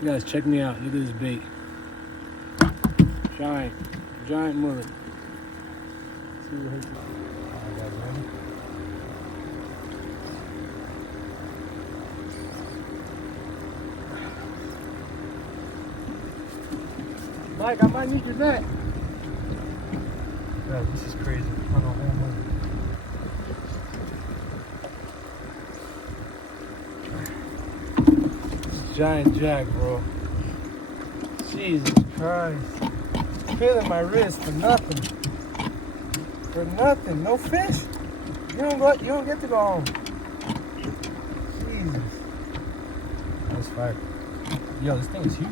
You guys, check me out. Look at this bait. Giant mullet. See what hits it. Alright, guys, ready? Mike, I might need your net. God, this is crazy. On a whole mullet. Giant jack, bro. Jesus Christ. Feeling my wrist for nothing. For nothing. No fish. You don't get to go home. Jesus. That's fire. Yo, this thing is huge.